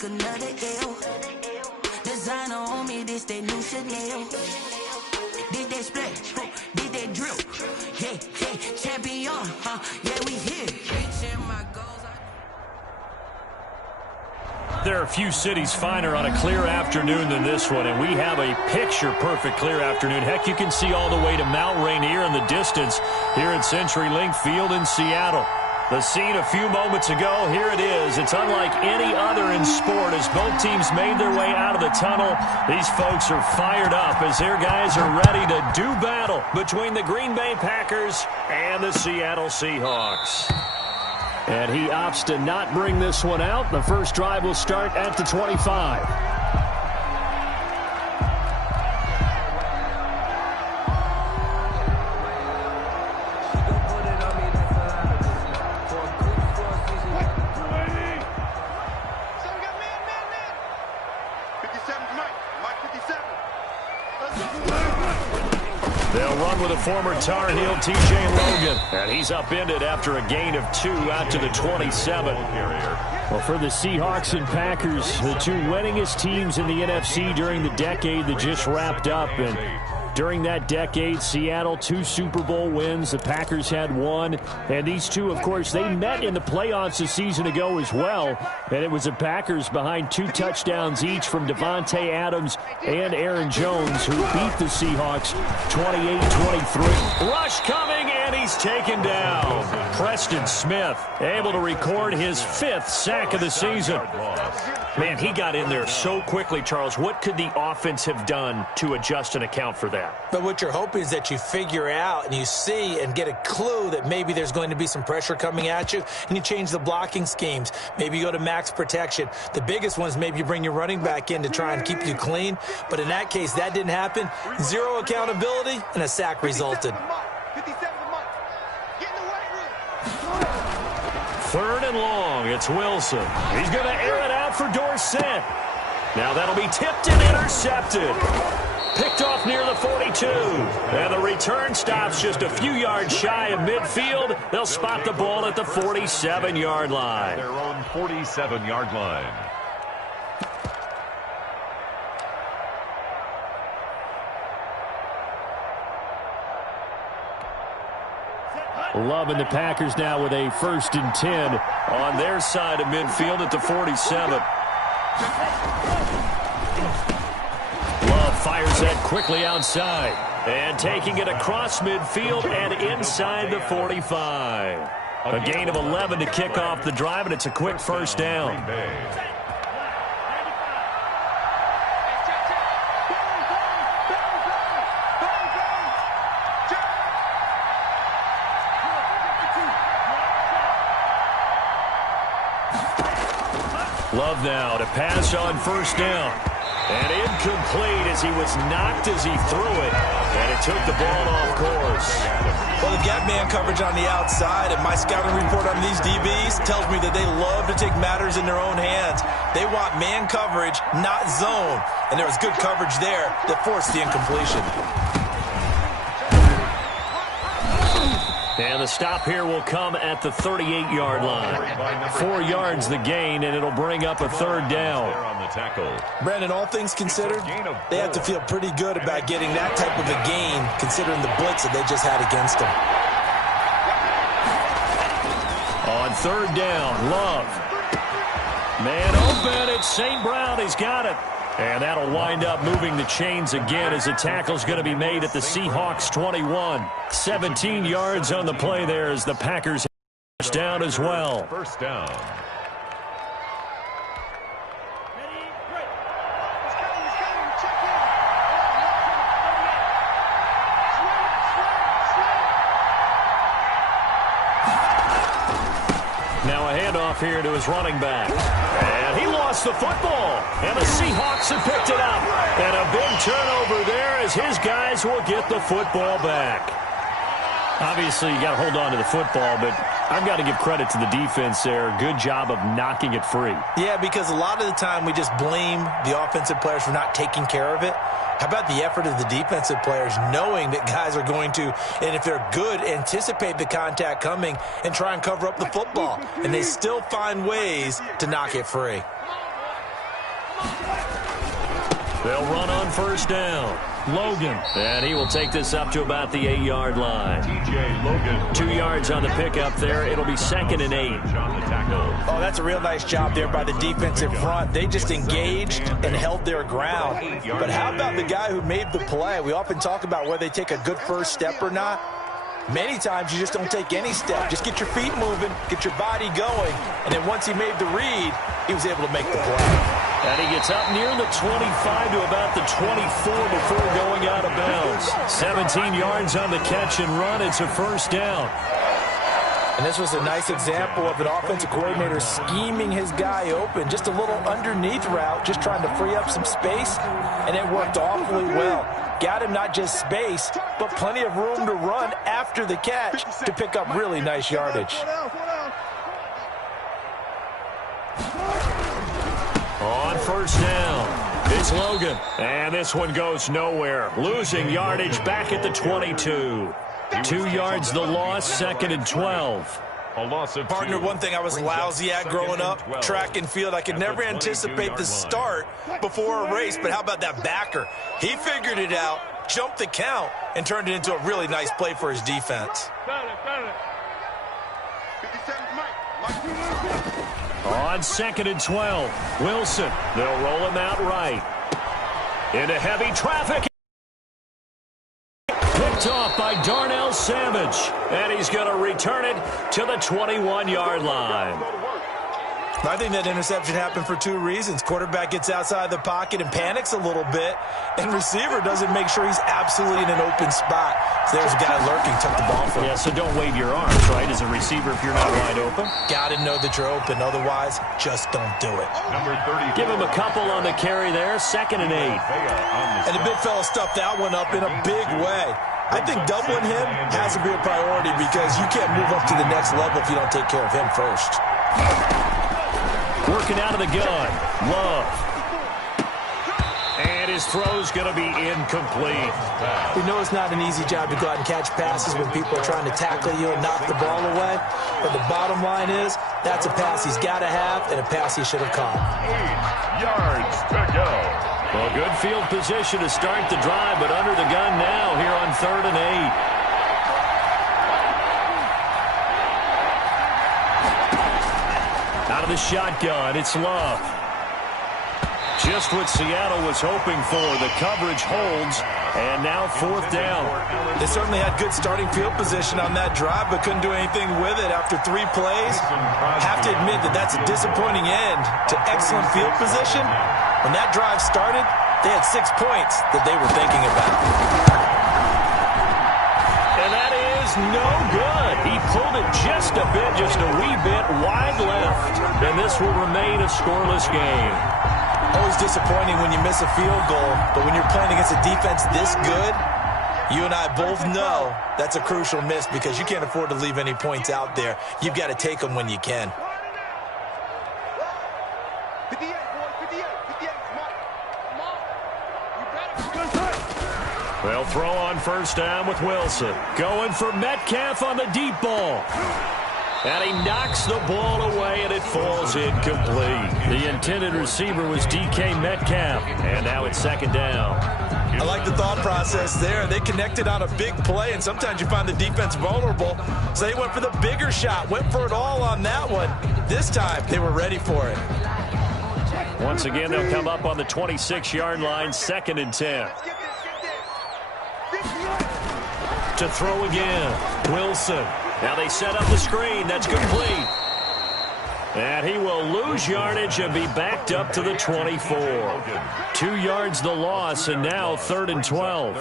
took another L. Designer on me, this they new Chanel. Did they split? Did they drill? Yeah, yeah, champion, yeah, we here. Reaching my goals. There are a few cities finer on a clear afternoon than this one, and we have a picture-perfect clear afternoon. Heck, you can see all the way to Mount Rainier in the distance here at CenturyLink Field in Seattle. The scene a few moments ago, here it is. It's unlike any other in sport as both teams made their way out of the tunnel. These folks are fired up as their guys are ready to do battle between the Green Bay Packers and the Seattle Seahawks. And he opts to not bring this one out. The first drive will start at the 25. They'll run with a former Tar Heel, T.J. Logan. And he's upended after a gain of 2 out to the 27. Well, for the Seahawks and Packers, the two winningest teams in the NFC during the decade that just wrapped up. And during that decade, Seattle 2 Super Bowl wins. The Packers had 1. And these two, of course, they met in the playoffs a season ago as well. And it was the Packers behind 2 touchdowns each from Devontae Adams and Aaron Jones who beat the Seahawks 28-23. Rush coming, and he's taken down. Preston Smith able to record his 5th sack of the season. Man, he got in there so quickly, Charles. What could the offense have done to adjust and account for that? But what you're hoping is that you figure out and you see and get a clue that maybe there's going to be some pressure coming at you, and you change the blocking schemes. Maybe you go to max protection. The biggest one is maybe you bring your running back in to try and keep you clean. But in that case, that didn't happen. 0 accountability, and a sack resulted. 3rd and long. It's Wilson. He's going to air it out for Dorsett. Now that'll be tipped and intercepted. Picked off near the 42. And the return stops just a few yards shy of midfield. They'll spot the ball at the 47-yard line. Their own 47-yard line. Loving the Packers now with a 1st and 10 on their side of midfield at the 47. Love fires that quickly outside. And taking it across midfield and inside the 45. A gain of 11 to kick off the drive, and it's a quick first down. Love now to pass on 1st down. And incomplete as he was knocked as he threw it. And it took the ball off course. Well, they've got man coverage on the outside, and my scouting report on these DBs tells me that they love to take matters in their own hands. They want man coverage, not zone. And there was good coverage there that forced the incompletion. And the stop here will come at the 38-yard line. 4 yards the gain, and it'll bring up a 3rd down. Brandon, all things considered, they have to feel pretty good about getting that type of a gain, considering the blitz that they just had against them. On 3rd down, Love. Man open, it's St. Brown. He's got it. And that'll wind up moving the chains again as the tackle's going to be made at the Seahawks 21. 17 yards on the play there as the Packers have down as well. 1st down. Now a handoff here to his running back. And he lost the football. And the Seahawks have picked it up. And a big turnover there as his guys will get the football back. Obviously, you got to hold on to the football, but I've got to give credit to the defense there. Good job of knocking it free. Yeah, because a lot of the time we just blame the offensive players for not taking care of it. How about the effort of the defensive players knowing that guys are going to, and if they're good, anticipate the contact coming and try and cover up the football. And they still find ways to knock it free. They'll run on first down. Logan. And he will take this up to about the 8-yard line. TJ Logan. 2 yards on the pickup there. It'll be 2nd and 8. Oh, that's a real nice job there by the defensive front. They just engaged and held their ground. But how about the guy who made the play? We often talk about whether they take a good first step or not. Many times you just don't take any step. Just get your feet moving, get your body going, and then once he made the read, he was able to make the play. And he gets up near the 25 to about the 24 before going out of bounds. 17 yards on the catch and run. It's a first down. And this was a nice example of an offensive coordinator scheming his guy open. Just a little underneath route, just trying to free up some space, and it worked awfully well. Got him not just space, but plenty of room to run after the catch to pick up really nice yardage. On first down, it's Logan. And this one goes nowhere. Losing yardage back at the 22. 2 yards the loss, 2nd and 12. A loss of Partner, 2. one thing I was lousy at growing up, track and field, I could never anticipate the start before a race, but how about that backer? He figured it out, jumped the count, and turned it into a really nice play for his defense. On 2nd and 12, Wilson. They'll roll him out right. Into heavy traffic. Picked off by Darnell Savage. And he's going to return it to the 21-yard line. I think that interception happened for 2 reasons. Quarterback gets outside the pocket and panics a little bit, and receiver doesn't make sure he's absolutely in an open spot. So there's a guy lurking, took the ball from him. Yeah, so don't wave your arms, right, as a receiver if you're not wide open. Got to know that you're open. Otherwise, just don't do it. Number 30. Give him a couple on the carry there, 2nd and 8. And the big fella stuffed that one up in a big way. I think doubling him has to be a priority because you can't move up to the next level if you don't take care of him first. Working out of the gun. Love. And his throw's going to be incomplete. We know it's not an easy job to go out and catch passes when people are trying to tackle you and knock the ball away. But the bottom line is, that's a pass he's got to have and a pass he should have caught. 8 yards to go. Well, good field position to start the drive, but under the gun now here on 3rd and 8. Out of the shotgun, it's Love. Just what Seattle was hoping for. The coverage holds, and now 4th down. They certainly had good starting field position on that drive, but couldn't do anything with it after 3 plays. Have to admit that that's a disappointing end to excellent field position. When that drive started, they had 6 points that they were thinking about. And that is no good. He pulled it just a wee bit wide left. And this will remain a scoreless game. Always disappointing when you miss a field goal, but when you're playing against a defense this good, you and I both know that's a crucial miss because you can't afford to leave any points out there. You've got to take them when you can. They'll throw on first down with Wilson. Going for Metcalf on the deep ball. And he knocks the ball away, and it falls incomplete. The intended receiver was DK Metcalf. And now it's 2nd down. I like the thought process there. They connected on a big play, and sometimes you find the defense vulnerable. So they went for the bigger shot, went for it all on that one. This time, they were ready for it. Once again, they'll come up on the 26-yard line, 2nd and 10. To throw again, Wilson. Now they set up the screen. That's complete. And he will lose yardage and be backed up to the 24. 2 yards the loss, and now 3rd and 12.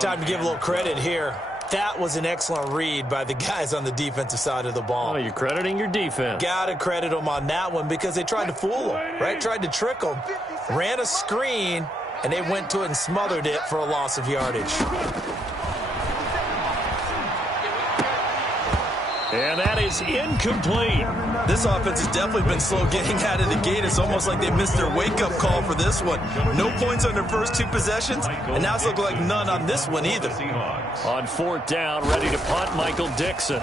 Time to give a little credit here. That was an excellent read by the guys on the defensive side of the ball. Oh, you're crediting your defense. Got to credit them on that one because they tried to fool them, right? Tried to trick them. Ran a screen, and they went to it and smothered it for a loss of yardage. And that is incomplete. This offense has definitely been slow getting out of the gate. It's almost like they missed their wake-up call for this one. No points on their first 2 possessions, and now it's looking like none on this one either. On 4th down, ready to punt, Michael Dixon.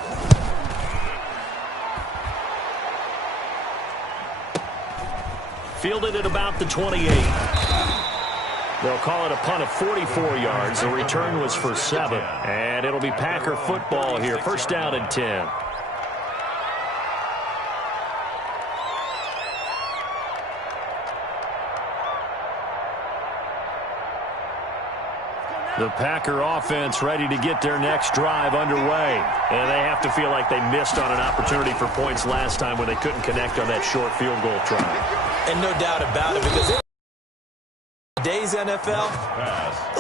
Fielded at about the 28. They'll call it a punt of 44 yards. The return was for 7. And it'll be Packer football here. First down and 10. The Packer offense ready to get their next drive underway. And they have to feel like they missed on an opportunity for points last time when they couldn't connect on that short field goal try. And no doubt about it, because today's NFL,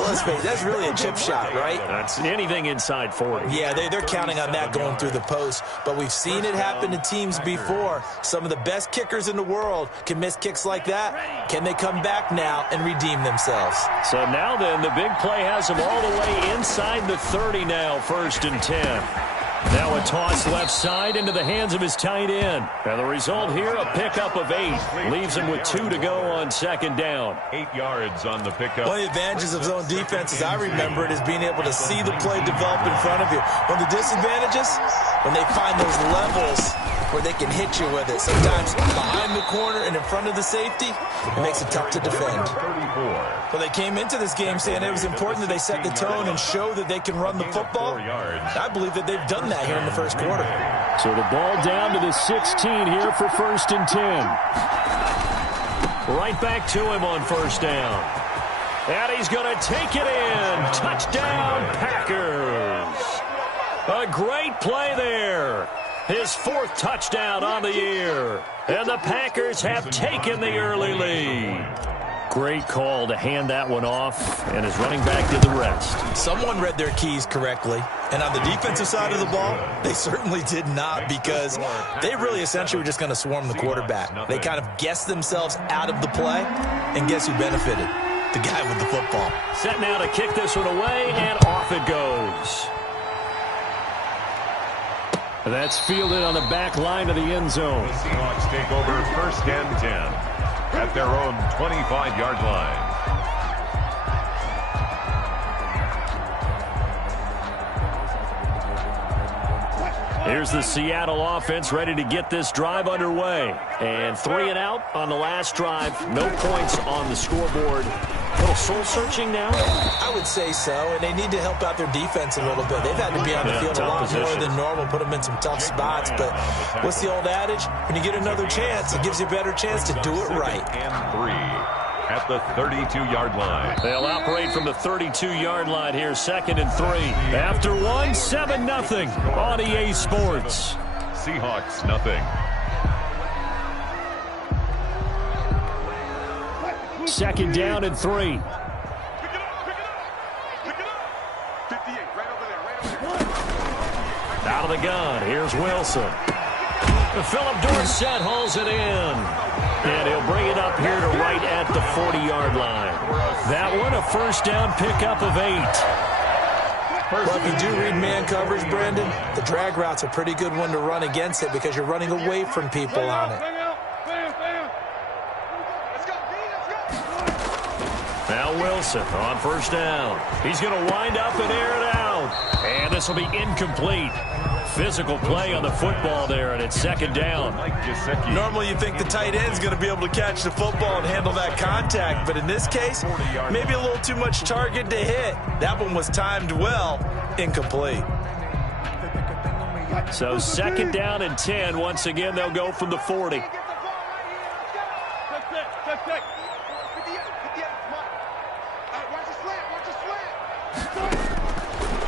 let's face it, that's really a chip shot, right? That's anything inside 40. Yeah, they're counting on that going through the post. But we've seen it happen to teams before. Some of the best kickers in the world can miss kicks like that. Can they come back now and redeem themselves? So now then, the big play has them all the way inside the 30 now, 1st and 10. Now a toss left side into the hands of his tight end. And the result here, a pickup of 8. Leaves him with 2 to go on 2nd down. 8 yards on the pickup. One of the advantages of zone defense, as I remember it, is being able to see the play develop in front of you. One of the disadvantages, when they find those levels where they can hit you with it. Sometimes behind the corner and in front of the safety, it makes it tough to defend. 34. Well, they came into this game saying it was important that they set the tone and show that they can run the football. I believe that they've done that here in the first quarter. So the ball down to the 16 here for 1st and 10. Right back to him on 1st down. And he's going to take it in. Touchdown, Packers. A great play there. His 4th touchdown on the year. And the Packers have taken the early lead. Great call to hand that one off, and his running back did the rest. Someone read their keys correctly, and on the defensive side of the ball, they certainly did not, because they really essentially were just going to swarm the quarterback. They kind of guessed themselves out of the play, and guess who benefited? The guy with the football. Set now to kick this one away, and off it goes. That's fielded on the back line of the end zone. The Seahawks take over 1st and 10 at their own 25-yard line. Here's the Seattle offense ready to get this drive underway. And 3 and out on the last drive. No points on the scoreboard. A little soul-searching now? I would say so, and they need to help out their defense a little bit. They've had to be on the field a lot more than normal, put them in some tough spots. But what's the old adage? When you get another chance, it gives you a better chance to do it right. And 3 at the 32-yard line. They'll operate from the 32-yard line here, 2nd and 3. After 1, 7-0 on EA Sports. Seahawks nothing. 2nd down and 3. Out of the gun, here's Wilson. Philip Dorsett hauls it in. And he'll bring it up here to right at the 40-yard line. That one, a 1st down pickup of 8. Well, if you do read man coverage, Brandon, the drag route's a pretty good one to run against it because you're running away from people on it. Now Wilson on 1st down. He's going to wind up and air it out. And this will be incomplete. Physical play on the football there, and it's 2nd down. Normally you think the tight end's going to be able to catch the football and handle that contact, but in this case, maybe a little too much target to hit. That one was timed well, incomplete. So 2nd down and 10. Once again, they'll go from the 40.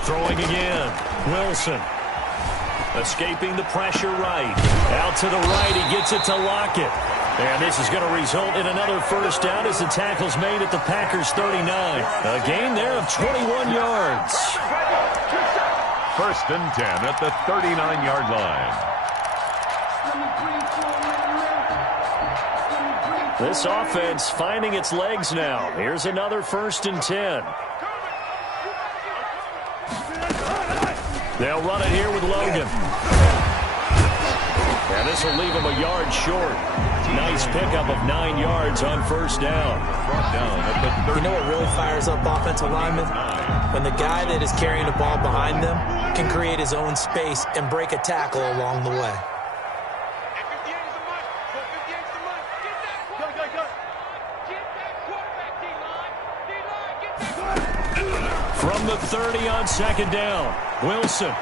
Throwing again, Wilson. Escaping the pressure right. Out to the right, he gets it to Lockett. And this is going to result in another 1st down as the tackle's made at the Packers' 39. A gain there of 21 yards. 1st and 10 at the 39-yard line. This offense finding its legs now. Here's another 1st and 10. They'll run it here with Logan. And this will leave him a yard short. Nice pickup of 9 yards on 1st down. You know what really fires up offensive linemen? When the guy that is carrying the ball behind them can create his own space and break a tackle along the way. From the 30 on second down, Wilson.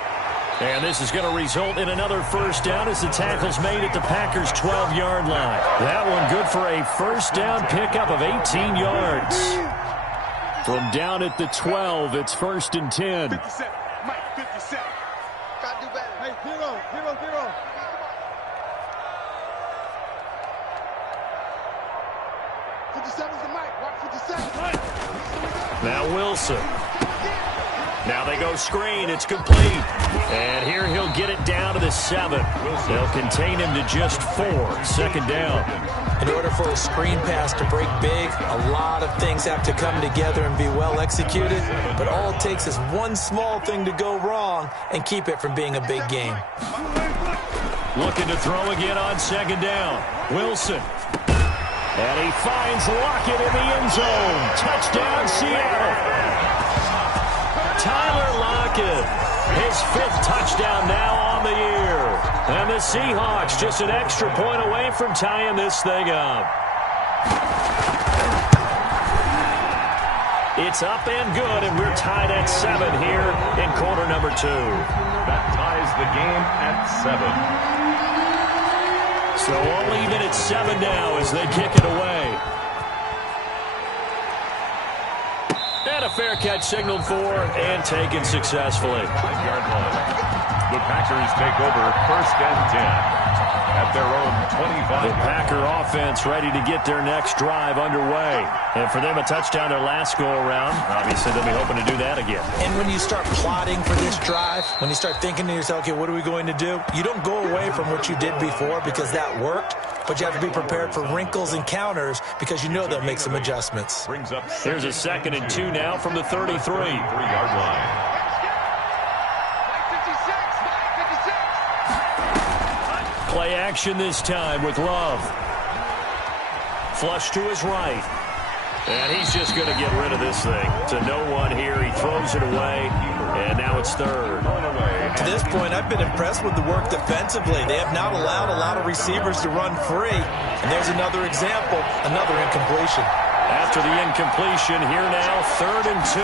And this is going to result in another first down as the tackle's made at the Packers' 12-yard line. That one good for a first down pickup of 18 yards. From down at the 12, it's 1st and 10. 57. Mike, 57. Gotta do better. Hey, 0. 57's the mic. Watch 57. Now Wilson. Now they go screen. It's complete. And here he'll get it down to the 7. They'll contain him to just 4. 2nd down. In order for a screen pass to break big, a lot of things have to come together and be well executed. But all it takes is one small thing to go wrong and keep it from being a big game. Looking to throw again on 2nd down. Wilson. And he finds Lockett in the end zone. Touchdown, Seattle. Tyler Lockett, his 5th touchdown now on the year. And the Seahawks just an extra point away from tying this thing up. It's up and good, and we're tied at 7 here in quarter number 2. That ties the game at 7. So all even at 7 now as they kick it away. And a fair catch signaled for and taken successfully. 5-yard line. The Packers take over 1st and 10 at their own 25. The Packer offense ready to get their next drive underway. And for them, a touchdown their last go-around. Obviously, they'll be hoping to do that again. And when you start plotting for this drive, when you start thinking to yourself, okay, what are we going to do? You don't go away from what you did before because that worked. But you have to be prepared for wrinkles and counters because you know they'll make some adjustments. Brings up Here's a 2nd and 2 now from the 33. 3-yard line. Play action this time with Love. Flush to his right. And he's just going to get rid of this thing. To no one here. He throws it away. And now it's 3rd. To this point, I've been impressed with the work defensively. They have not allowed a lot of receivers to run free. And there's another example, another incompletion. After the incompletion, here now, 3rd and 2.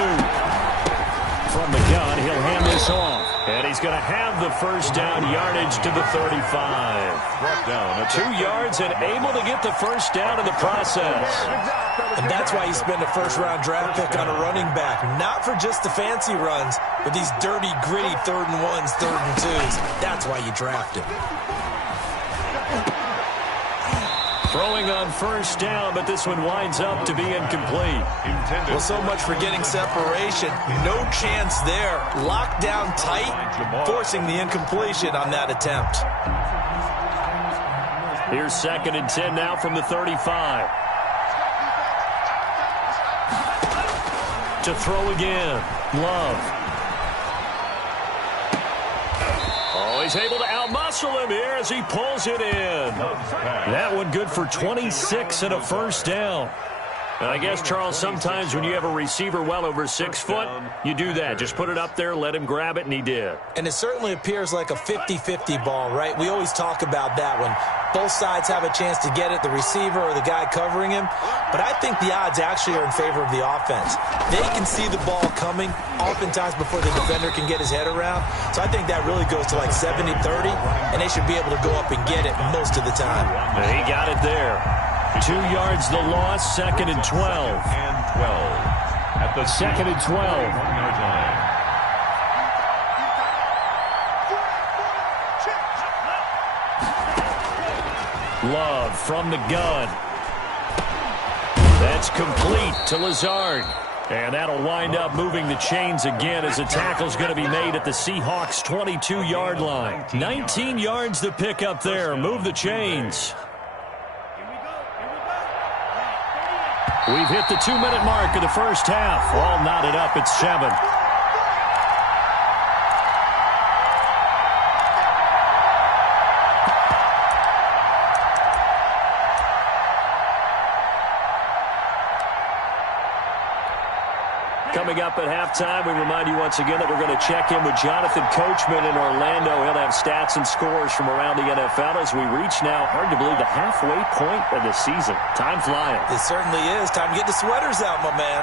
From the gun, he'll hand this off. And he's going to have the first down yardage to the 35. Brought down 2 yards and able to get the first down in the process. And that's why you spend a first-round draft pick on a running back. Not for just the fancy runs, but these dirty, gritty 3rd and 1s, 3rd and 2s. That's why you draft him. Throwing on first down, but this one winds up to be incomplete. Well, so much for getting separation. No chance there. Locked down tight, forcing the incompletion on that attempt. Here's 2nd and 10 now from the 35. To throw again. Love. Oh, he's able to outmuscle him here as he pulls it in. That one good for 26 and a first down. And I guess, Charles, sometimes when you have a receiver well over 6 foot, you do that. Just put it up there, let him grab it, and he did. And it certainly appears like a 50-50 ball, right? We always talk about that when both sides have a chance to get it, the receiver or the guy covering him. But I think the odds actually are in favor of the offense. They can see the ball coming oftentimes before the defender can get his head around. So I think that really goes to like 70-30, and they should be able to go up and get it most of the time. And he got it there. 2 yards the loss, 2nd and 12. And 12. At the 2nd and 12. 1-yard line. Love from the gun. That's complete to Lazard. And that'll wind up moving the chains again as the tackle's going to be made at the Seahawks' 22-yard line. 19 yards to pick up there. Move the chains. We've hit the 2-minute mark of the first half. All knotted up at 7. Coming up at halftime, we remind you once again that we're going to check in with Jonathan Coachman in Orlando. He'll have stats and scores from around the NFL as we reach now, hard to believe, the halfway point of the season. Time flying. It certainly is. Time to get the sweaters out, my man.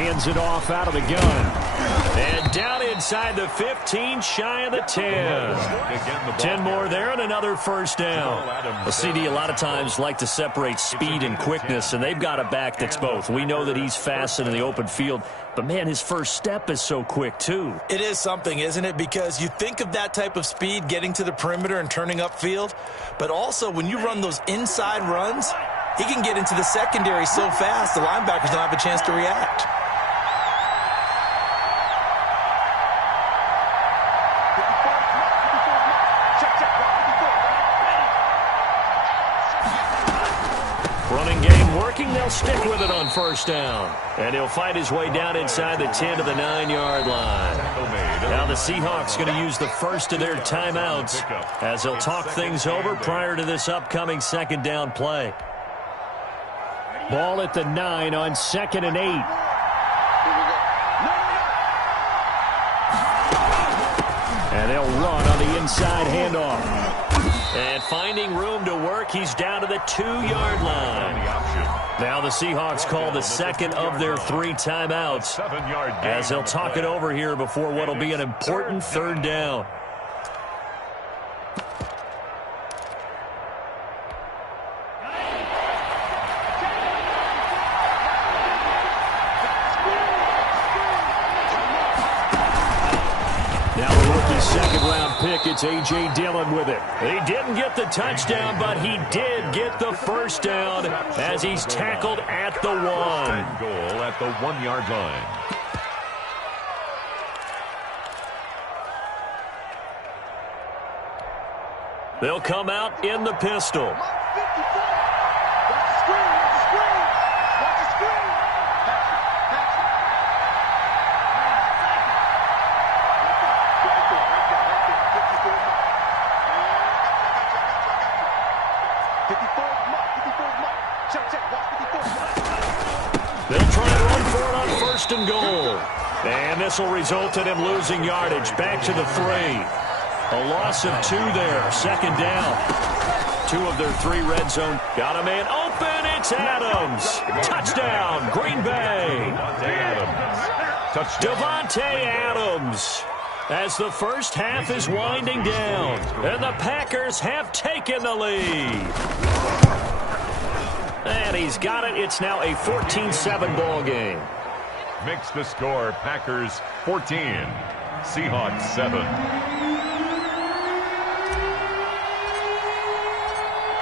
hands it off out of the gun. And down inside the 15, shy of the 10. 10 more there and another first down. Well, CD a lot of times like to separate speed and quickness, and they've got a back that's both. We know that he's fast in the open field, but, man, his first step is so quick, too. It is something, isn't it? Because you think of that type of speed getting to the perimeter and turning upfield, but also when you run those inside runs, he can get into the secondary so fast the linebackers don't have a chance to react. Running game working. They'll stick with it on first down. And he'll fight his way down inside the 10 to the 9-yard line. Now the Seahawks going to use the first of their timeouts as they'll talk things over prior to this upcoming second down play. Ball at the 9 on 2nd and 8. And they'll run on the inside handoff. And finding room to work, he's down to the 2-yard line. Now the Seahawks call the second of their 3 timeouts as they'll talk it over here before what will be an important third down. Second-round pick, it's A.J. Dillon with it. He didn't get the touchdown, but he did get the first down as he's tackled at the 1. Goal at the 1-yard line. They'll come out in the pistol. They'll try and run for it on first and goal. And this will result in him losing yardage. Back to the 3. A loss of 2 there. Second down. 2 of their 3 red zone. Got a man open. It's Adams. Touchdown, Green Bay. Devontae Adams. As the first half is winding down. And the Packers have taken the lead. And he's got it. It's now a 14-7 ball game. Makes the score Packers 14, Seahawks 7.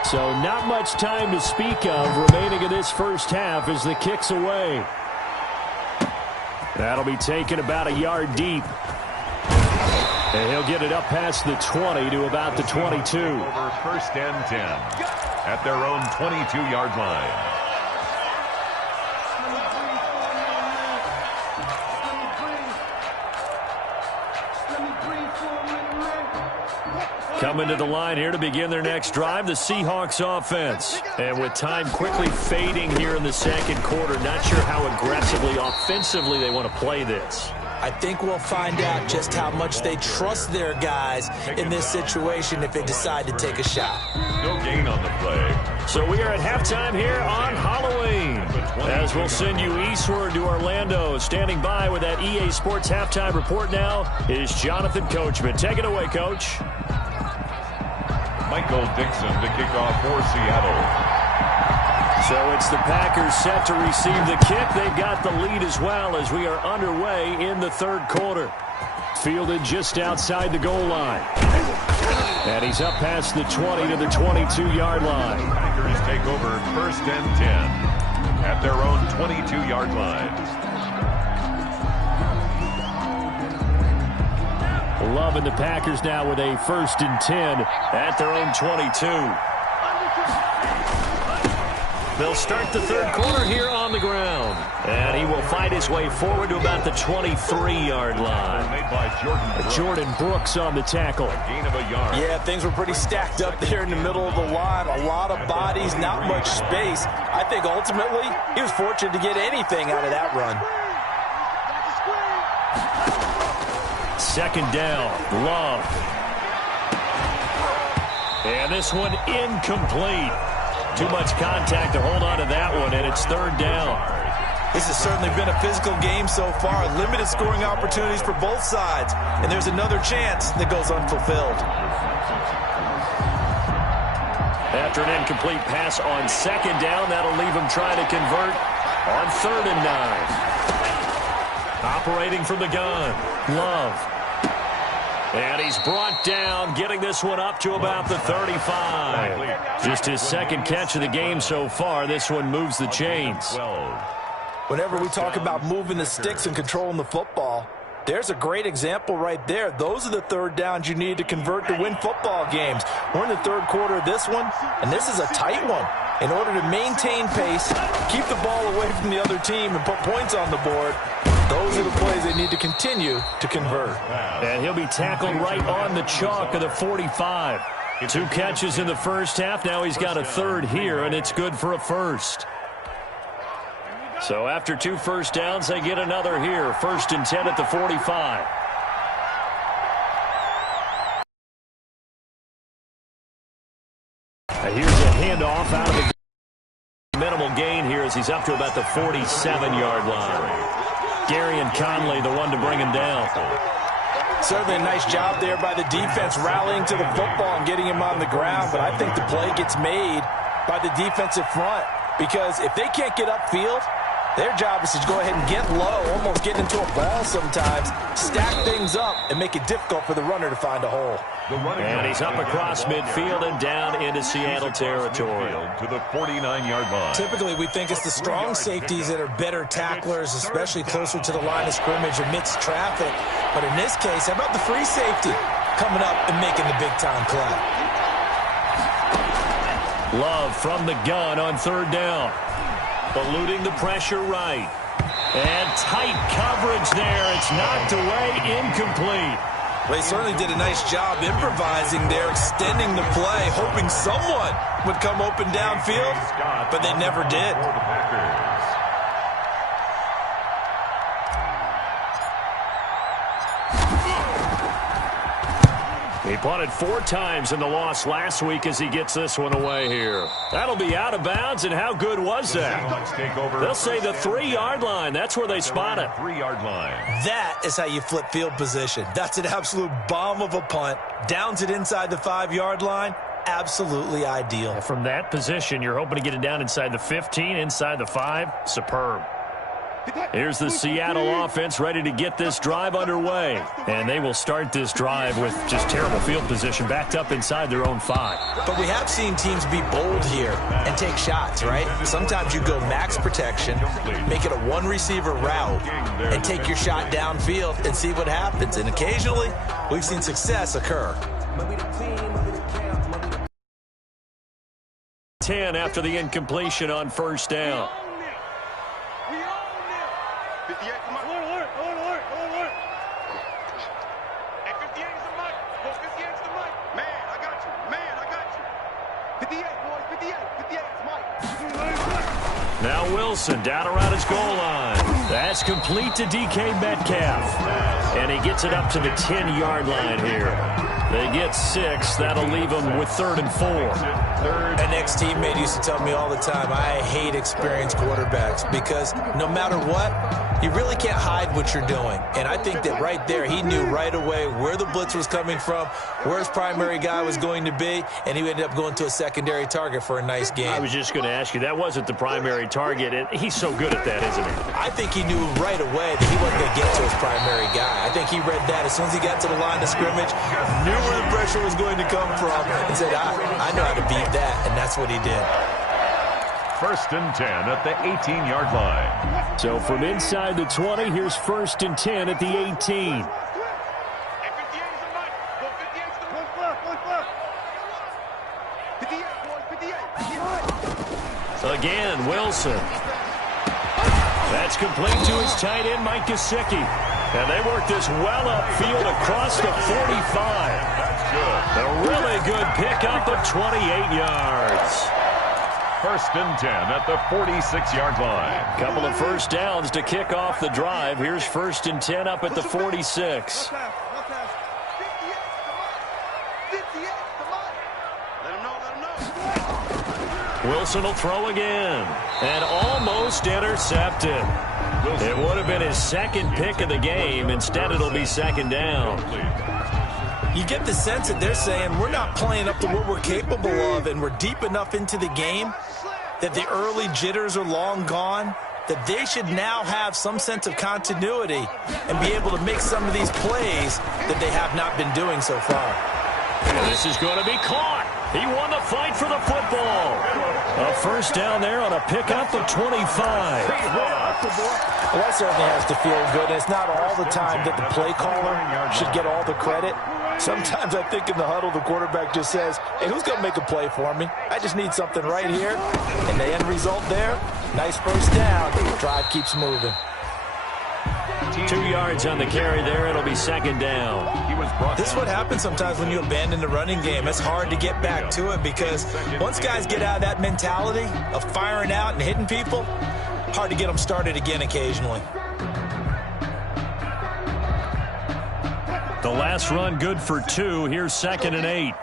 So not much time to speak of remaining in this first half as the kick's away. That'll be taken about a yard deep. And he'll get it up past the 20 to about the 22. Over first and 10 at their own 22-yard line. Coming to the line here to begin their next drive, the Seahawks offense. And with time quickly fading here in the second quarter, not sure how aggressively, offensively they want to play this. I think we'll find out just how much they trust their guys in this situation if they decide to take a shot. No gain on the play. So we are at halftime here on Halloween, as we'll send you eastward to Orlando. Standing by with that EA Sports halftime report now is Jonathan Coachman. Take it away, Coach. Michael Dixon to kick off for Seattle. So it's the Packers set to receive the kick. They've got the lead as well as we are underway in the third quarter. Fielded just outside the goal line. And he's up past the 20 to the 22-yard line. Packers take over first and 10 at their own 22-yard line. Loving the Packers now with a first and 10 at their own 22. They'll start the third quarter here on the ground. And he will fight his way forward to about the 23-yard line. Made by Jordan Brooks on the tackle. Gain of a yard. Yeah, things were pretty stacked up there in the middle of the line. A lot of bodies, not much space. I think ultimately he was fortunate to get anything out of that run. Second down, Love. And this one incomplete. Too much contact to hold on to that one, and it's third down. This has certainly been a physical game so far. Limited scoring opportunities for both sides. And there's another chance that goes unfulfilled. After an incomplete pass on second down, that'll leave him trying to convert on 3rd and 9. Operating from the gun, Love. And he's brought down, getting this one up to about the 35. Just his second catch of the game so far. This one moves the chains. Whenever we talk about moving the sticks and controlling the football, there's a great example right there. Those are the 3rd downs you need to convert to win football games. We're in the 3rd quarter of this one, and this is a tight one. In order to maintain pace, keep the ball away from the other team, and put points on the board, those are the plays they need to continue to convert. And he'll be tackled right on the chalk of the 45. 2 catches in the first half. Now he's got a 3rd here, and it's good for a first. So after 2 first downs, they get another here. 1st and 10 at the 45. Here's a handoff out of the minimal gain here as he's up to about the 47-yard line. Gary and Conley, the one to bring him down. Certainly a nice job there by the defense rallying to the football and getting him on the ground, but I think the play gets made by the defensive front because if they can't get upfield, their job is to go ahead and get low, almost get into a ball sometimes, stack things up, and make it difficult for the runner to find a hole. And he's up across midfield and down into Seattle territory. To the 49-yard line. Typically, we think it's the strong safeties that are better tacklers, especially closer to the line of scrimmage amidst traffic. But in this case, how about the free safety coming up and making the big-time play? Love from the gun on 3rd down. Eluding the pressure right. And tight coverage there. It's knocked away, incomplete. Well, they certainly did a nice job improvising there, extending the play, hoping someone would come open downfield, but they never did. He punted 4 times in the loss last week as he gets this one away here. That'll be out of bounds, and how good was that? They'll say the 3-yard line. That's where they spot it. 3-yard line. That is how you flip field position. That's an absolute bomb of a punt. Downs it inside the 5-yard line. Absolutely ideal. From that position, you're hoping to get it down inside the 15, inside the 5. Superb. Here's the Seattle offense ready to get this drive underway. And they will start this drive with just terrible field position backed up inside their own 5. But we have seen teams be bold here and take shots, right? Sometimes you go max protection, make it a 1-receiver route, and take your shot downfield and see what happens. And occasionally, we've seen success occur. 10 after the incompletion on 1st down. 58 to Mike. Alert. Hey, 58 is the Mike. Go 58 is the Mike. Man, I got you. 58, boys. 58 is Mike. Now Wilson down around his goal line. That's complete to DK Metcalf. And he gets it up to the 10-yard line here. They get 6. That'll leave them with 3rd and 4. An ex-teammate used to tell me all the time, I hate experienced quarterbacks because no matter what, you really can't hide what you're doing. And I think that right there, he knew right away where the blitz was coming from, where his primary guy was going to be, and he ended up going to a secondary target for a nice game. I was just going to ask you, that wasn't the primary target. He's so good at that, isn't he? I think he knew right away that he wasn't going to get to his primary guy. I think he read that as soon as he got to the line of scrimmage, knew where the pressure was going to come from, and said, I know how to beat that, and that's what he did. 1st and 10 at the 18-yard line. So from inside the 20, here's 1st and 10 at the 18. Hey, 58 is the Mike. Go 58 is the Mike. 58, boys. 58. Again, Wilson. That's complete to his tight end, Mike Gesicki. And they work this well upfield across the 45. A really good pickup of 28 yards. 1st and 10 at the 46-yard line. Couple of first downs to kick off the drive. Here's 1st and 10 up at the 46. Wilson will throw again. And almost intercepted. It would have been his second pick of the game. Instead, it'll be second down. You get the sense that they're saying we're not playing up to what we're capable of, and we're deep enough into the game that the early jitters are long gone, that they should now have some sense of continuity and be able to make some of these plays that they have not been doing so far. And this is going to be caught. He won the fight for the football. A first down there on a pickup of 25. Well, that certainly has to feel good. It's not all the time that the play caller should get all the credit. Sometimes I think in the huddle, the quarterback just says, hey, who's going to make a play for me? I just need something right here. And the end result there, nice first down. The drive keeps moving. 2 yards on the carry there. It'll be second down. This is what happens sometimes when you abandon the running game. It's hard to get back to it because once guys get out of that mentality of firing out and hitting people, hard to get them started again occasionally. The last run good for 2. Here's 2nd and 8.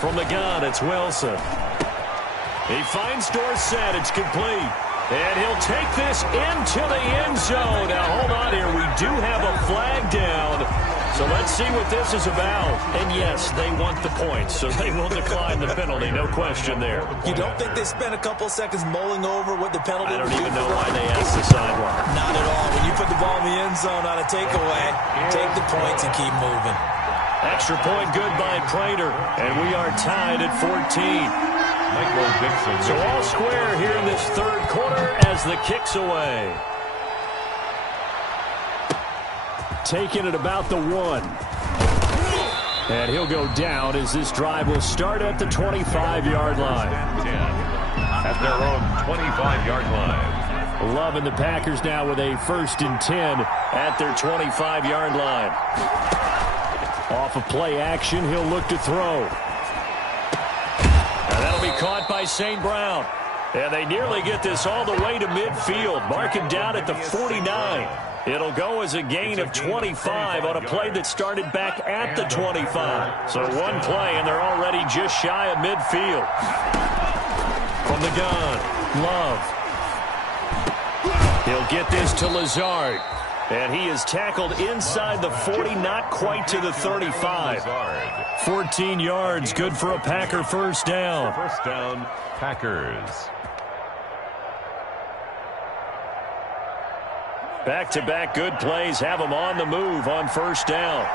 From the gun, it's Wilson. He finds Dorsett. It's complete. And he'll take this into the end zone. Now, hold on here. We do have a flag down. So let's see what this is about. And, yes, they want the points, so they will decline the penalty. No question there. You don't think they spent a couple seconds mulling over what the penalty I would don't do even know for why them? they asked the sideline. Not at all. When you put the ball in the end zone on a takeaway, take the points and keep moving. Extra point good by Prater, and we are tied at 14. So all square here in this third quarter as the kick's away. Taking it about the 1. And he'll go down as this drive will start at the 25-yard line. At their own 25-yard line. Love and the Packers now with a 1st and 10 at their 25-yard line. Off of play action, he'll look to throw. And that'll be caught by St. Brown. And they nearly get this all the way to midfield. Mark him down at the 49. It'll go as a gain of 25 on a play that started back at the 25. So one play, and they're already just shy of midfield. From the gun, Love. He'll get this to Lazard. And he is tackled inside the 40, not quite to the 35. 14 yards, good for a Packer first down. First down, Packers. Back-to-back good plays have them on the move on first down.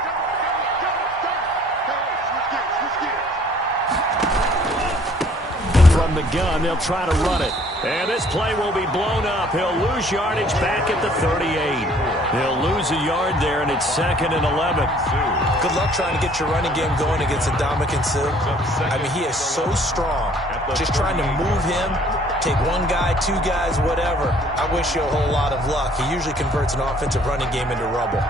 From the gun, they'll try to run it. And this play will be blown up. He'll lose yardage back at the 38. He'll lose a yard there, and it's 2nd and 11. Good luck trying to get your running game going against Ndamukong Suh. I mean, he is so strong. Just trying to move him, take one guy, 2 guys, whatever. I wish you a whole lot of luck. He usually converts an offensive running game into rubble.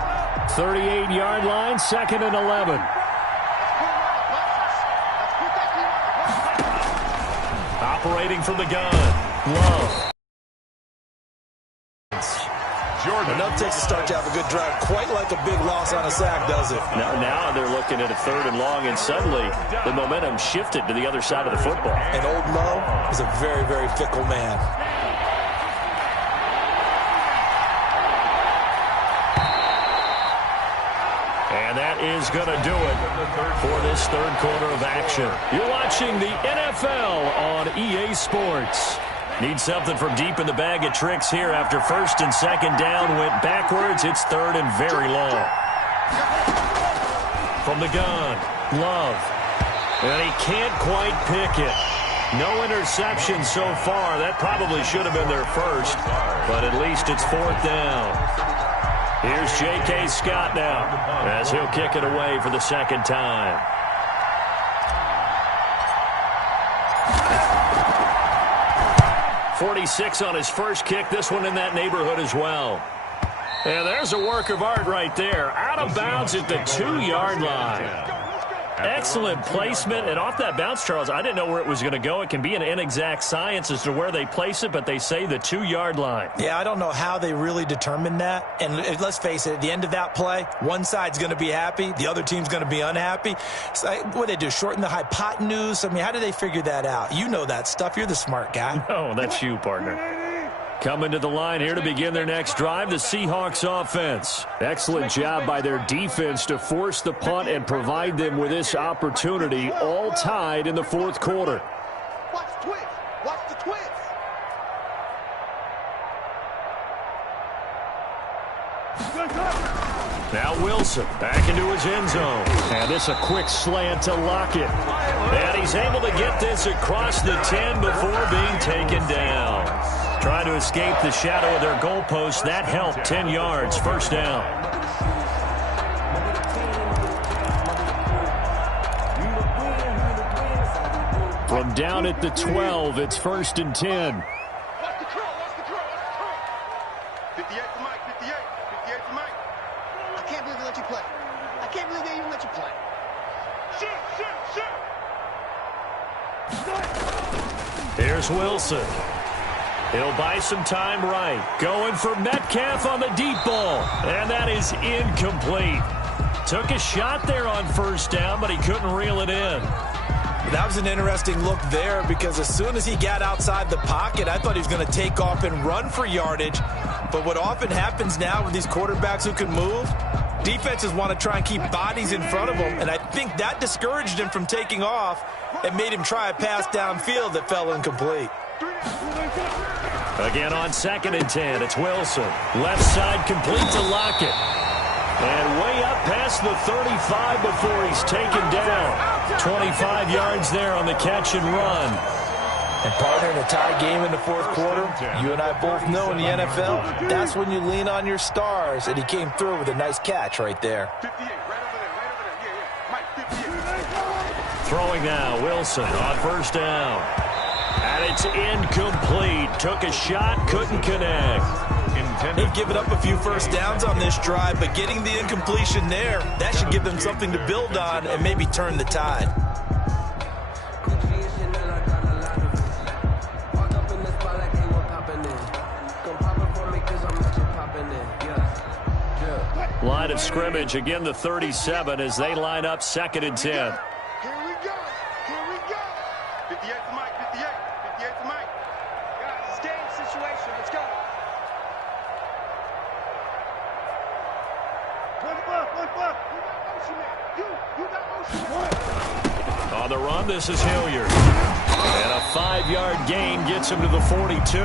38-yard line, 2nd and 11. Operating from the gun, Love. Enough takes to start to have a good drive. Quite like a big loss on a sack, does it? Now they're looking at a 3rd and long, and suddenly the momentum shifted to the other side of the football. And old Mo is a very, very fickle man. And that is going to do it for this third quarter of action. You're watching the NFL on EA Sports. Need something from deep in the bag of tricks here after 1st and 2nd down. Went backwards. It's 3rd and very long. From the gun, Love. And he can't quite pick it. No interception so far. That probably should have been their first, but at least it's 4th down. Here's J.K. Scott now as he'll kick it away for the 2nd time. .46 on his first kick. This one in that neighborhood as well. And there's a work of art right there. Out of bounds at the 2-yard line. Excellent placement, and off that bounce, Charles, I didn't know where it was going to go. It can be an inexact science as to where they place it, but they say the 2-yard line. Yeah, I don't know how they really determine that. And let's face it, at the end of that play, one side's going to be happy, the other team's going to be unhappy. It's like, what do they do, shorten the hypotenuse? I mean, how do they figure that out? You know that stuff. You're the smart guy. Oh, that's you, partner. Coming to the line here to begin their next drive, the Seahawks offense. Excellent job by their defense to force the punt and provide them with this opportunity, all tied in the fourth quarter. Watch the twist. Watch the twist. Now Wilson back into his end zone. And this a quick slant to Lockett. And he's able to get this across the 10 before being taken down. Trying to escape the shadow of their goalpost. That helped. 10 yards, first down. From down at the 12, it's 1st and 10. Watch the curl. Watch the curl. Watch the curl. 58 to Mike. 58. 58 to Mike. I can't believe they let you play. I can't believe they even let you play. Shoot. Here's Wilson. He'll buy some time right. Going for Metcalf on the deep ball. And that is incomplete. Took a shot there on first down, but he couldn't reel it in. That was an interesting look there because as soon as he got outside the pocket, I thought he was going to take off and run for yardage. But what often happens now with these quarterbacks who can move, defenses want to try and keep bodies in front of them. And I think that discouraged him from taking off and made him try a pass downfield that fell incomplete. Again on 2nd and 10, it's Wilson. Left side complete to Lockett. And way up past the 35 before he's taken down. 25 yards there on the catch and run. And partner, in a tie game in the fourth quarter, you and I both know in the NFL, that's when you lean on your stars. And he came through with a nice catch right there. 58, right over there, right over there. Yeah. Mike, 58. Throwing now, Wilson on first down. And it's incomplete. Took a shot, couldn't connect. They've given up a few first downs on this drive, but getting the incompletion there, that should give them something to build on and maybe turn the tide. Line of scrimmage, again the 37 as they line up 2nd and 10. Here we go. Here we go. 58 to Mike. 58. 58 to Mike. Guys, it's game situation. Let's go. One buck. You got motion man. You got motion man. On the run, this is Hilliard. And a 5-yard gain gets him to the 42.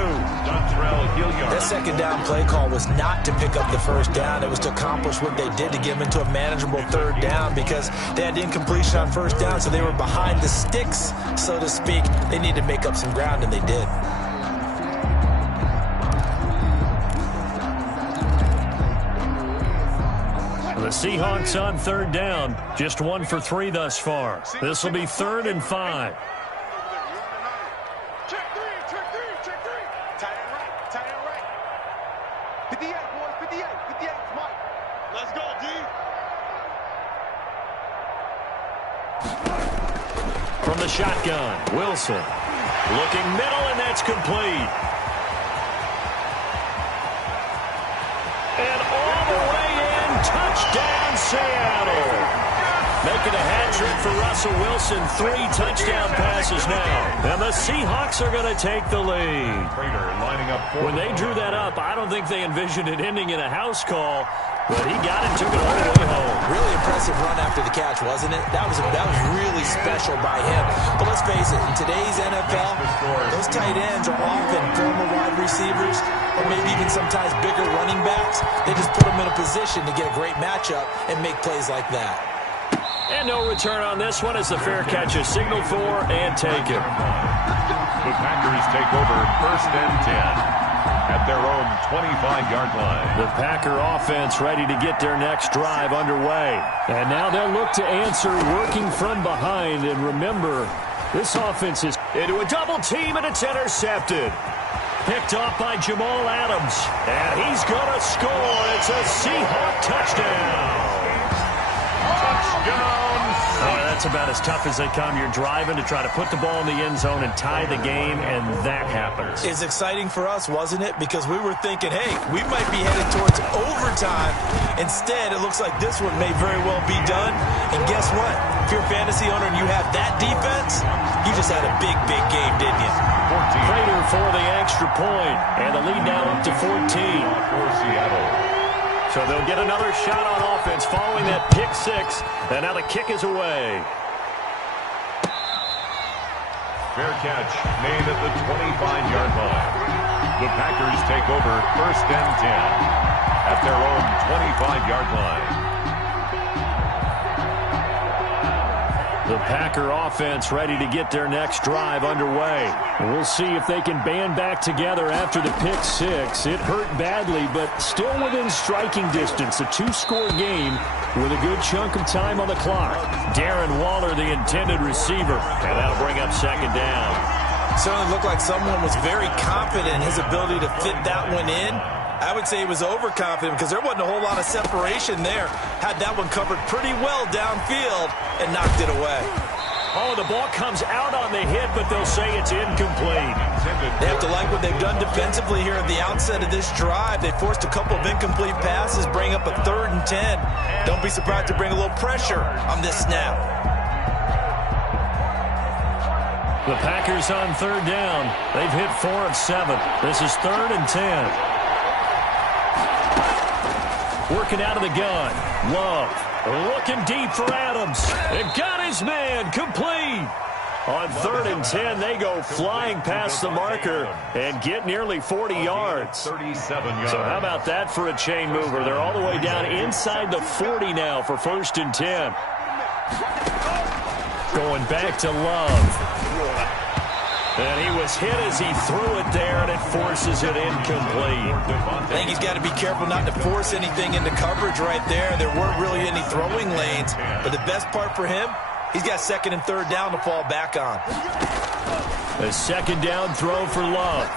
That second down play call was not to pick up the first down. It was to accomplish what they did to get them into a manageable third down because they had incompletion on first down, so they were behind the sticks, so to speak. They needed to make up some ground, and they did. The Seahawks on third down, just 1 for 3 thus far. This will be 3rd and 5. Check three. Tight end right. 58, boys. 58. 58 to Mike. Let's go, D. From the shotgun, Wilson. Looking middle, and that's complete. And all the way in, touchdown Seattle. Making a hat trick for Russell Wilson, 3 touchdown passes now. And the Seahawks are going to take the lead. When they drew that up, I don't think they envisioned it ending in a house call, but he got it, took it all the way home. Really impressive run after the catch, wasn't it? That was really special by him. But let's face it, in today's NFL, those tight ends are often former wide receivers or maybe even sometimes bigger running backs. They just put them in a position to get a great matchup and make plays like that. And no return on this one as the fair catch is signaled for and taken. The Packers take over 1st and 10 at their own 25-yard line. The Packer offense ready to get their next drive underway. And now they'll look to answer working from behind. And remember, this offense is into a double team, and it's intercepted. Picked off by Jamal Adams. And he's going to score. It's a Seahawk touchdown. Touchdown. Oh, that's about as tough as they come. You're driving to try to put the ball in the end zone and tie the game, and that happens. It's exciting for us, wasn't it? Because we were thinking, hey, we might be headed towards overtime. Instead, it looks like this one may very well be done. And guess what? If you're a fantasy owner and you have that defense, you just had a big, big game, didn't you? Prater for the extra point, and the lead now up to 14. For Seattle. So they'll get another shot on offense following that pick six, and now the kick is away. Fair catch made at the 25-yard line. The Packers take over 1st and 10 at their own 25-yard line. The Packer offense ready to get their next drive underway. We'll see if they can band back together after the pick six. It hurt badly, but still within striking distance. A 2-score game with a good chunk of time on the clock. Darren Waller, the intended receiver, and that'll bring up 2nd down. Certainly looked like someone was very confident in his ability to fit that one in. I would say he was overconfident because there wasn't a whole lot of separation there. Had that one covered pretty well downfield and knocked it away. Oh, the ball comes out on the hit, but they'll say it's incomplete. They have to like what they've done defensively here at the outset of this drive. They forced a couple of incomplete passes, bring up a 3rd and 10. Don't be surprised to bring a little pressure on this snap. The Packers on 3rd down. They've hit 4 of 7. This is 3rd and 10. Working out of the gun. Love. Looking deep for Adams. And got his man. Complete. On 3rd and 10, they go flying past the marker and get nearly 40 yards. 37 yards. So how about that for a chain mover? They're all the way down inside the 40 now for 1st and 10. Going back to Love. And he was hit as he threw it there, and it forces it incomplete. I think he's got to be careful not to force anything into coverage right there. There weren't really any throwing lanes. But the best part for him, he's got 2nd and 3rd down to fall back on. A 2nd down throw for Love.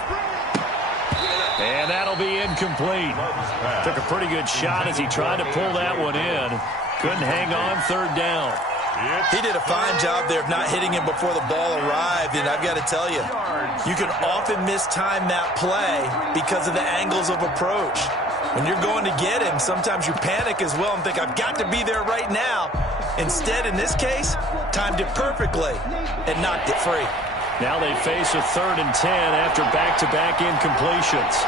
And that'll be incomplete. Took a pretty good shot as he tried to pull that one in. Couldn't hang on 3rd down. He did a fine job there of not hitting him before the ball arrived, and I've got to tell you, you can often mistime that play because of the angles of approach. When you're going to get him, sometimes you panic as well and think, I've got to be there right now. Instead, in this case, timed it perfectly and knocked it free. Now they face a 3rd and 10 after back-to-back incompletions.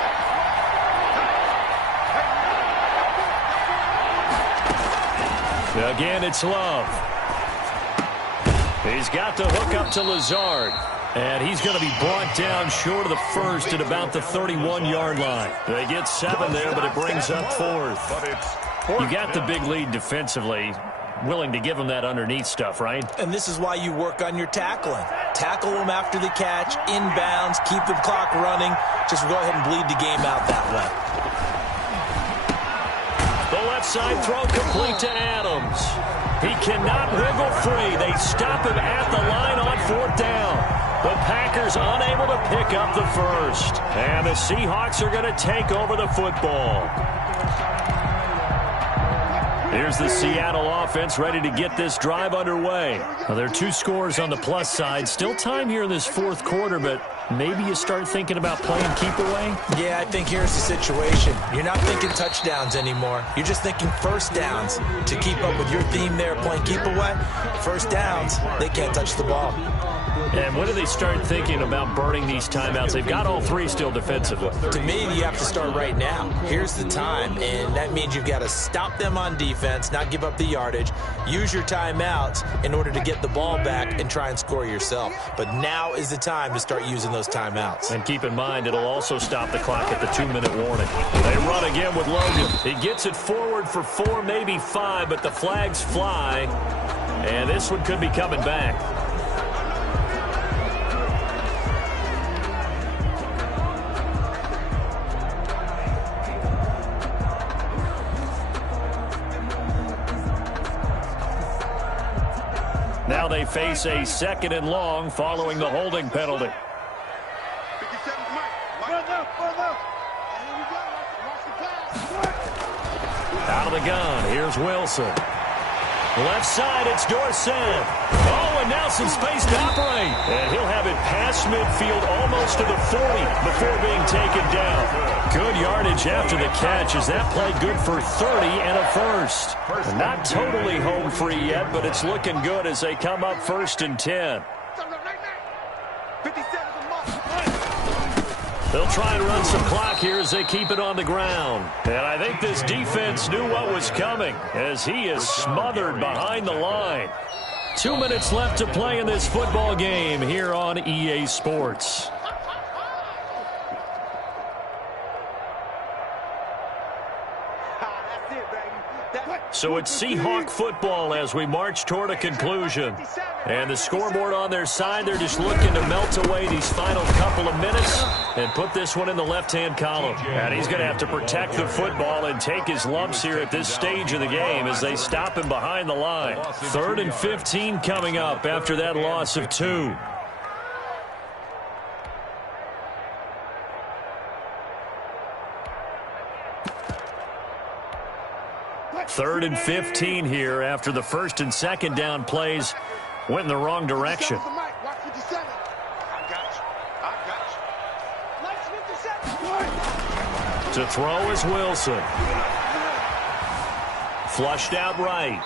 Again, it's Love. He's got the hook up to Lazard. And he's going to be brought down short of the first at about the 31-yard line. They get 7 there, but it brings up 4th. You got the big lead defensively. Willing to give them that underneath stuff, right? And this is why you work on your tackling. Tackle them after the catch, inbounds, keep the clock running. Just go ahead and bleed the game out that way. The left side throw complete to Adams. He cannot wriggle free. They stop him at the line on 4th down. The Packers unable to pick up the first. And the Seahawks are going to take over the football. Here's the Seattle offense ready to get this drive underway. Now, there are 2 scores on the plus side. Still time here in this 4th quarter, but maybe you start thinking about playing keep away? Yeah, I think here's the situation. You're not thinking touchdowns anymore. You're just thinking 1st downs. To keep up with your theme there, playing keep away, 1st downs, they can't touch the ball. And when do they start thinking about burning these timeouts? They've got all 3 still defensively. To me, you have to start right now. Here's the time, and that means you've got to stop them on defense, not give up the yardage, use your timeouts in order to get the ball back and try and score yourself. But now is the time to start using those timeouts. And keep in mind, it'll also stop the clock at the 2-minute warning. They run again with Logan. He gets it forward for 4, maybe 5, but the flags fly, and this one could be coming back. Now they face a 2nd and long following the holding penalty. 57's Mike. Out of the gun, here's Wilson. Left side, it's Dorsett. Oh, and now some space to operate. And he'll have it past midfield almost to the 40 before being taken down. Good yardage after the catch as that play good for 30 and a first. Not totally home free yet, but it's looking good as they come up 1st and 10. They'll try and run some clock here as they keep it on the ground. And I think this defense knew what was coming as he is smothered behind the line. 2 minutes left to play in this football game here on EA Sports. So it's Seahawk football as we march toward a conclusion. And the scoreboard on their side, they're just looking to melt away these final couple of minutes and put this one in the left-hand column. And he's going to have to protect the football and take his lumps here at this stage of the game as they stop him behind the line. 3rd and 15 coming up after that loss of 2. Third and 15 here after the 1st and 2nd down plays went in the wrong direction. To throw is Wilson. Flushed out right.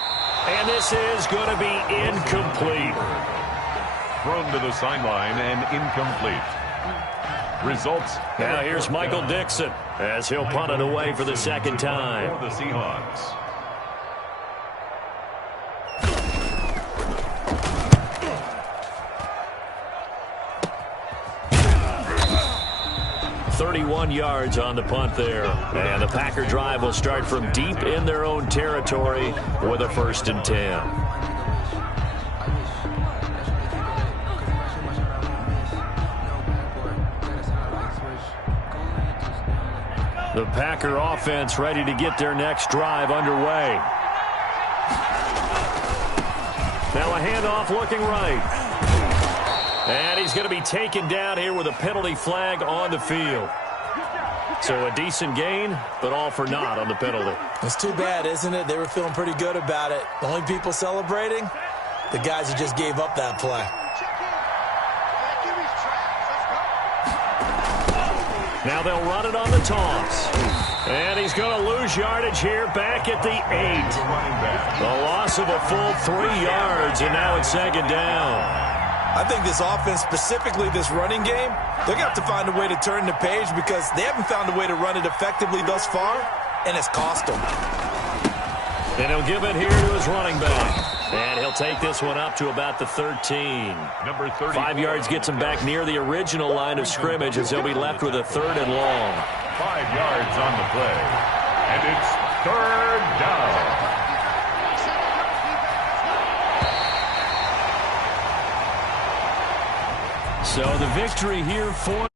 And this is going to be incomplete. Thrown to the sideline and incomplete. Results. Now here's Michael Dixon as he'll punt it away for the 2nd time. For the Seahawks. 31 yards on the punt there. And the Packer drive will start from deep in their own territory with a 1st and 10. The Packer offense ready to get their next drive underway. Now a handoff looking right. And he's going to be taken down here with a penalty flag on the field. So a decent gain, but all for naught on the penalty. It's too bad, isn't it? They were feeling pretty good about it. The only people celebrating, the guys who just gave up that play. Now they'll run it on the toss. And he's going to lose yardage here back at the 8. The loss of a full 3 yards, and now it's 2nd down. I think this offense, specifically this running game, they're going to have to find a way to turn the page because they haven't found a way to run it effectively thus far, and it's cost them. And he'll give it here to his running back. And he'll take this one up to about the 13. Number 30. 5 yards gets him back near the original line of scrimmage as he'll be left with a 3rd and long. 5 yards on the play. And it's 3rd down. So the victory here for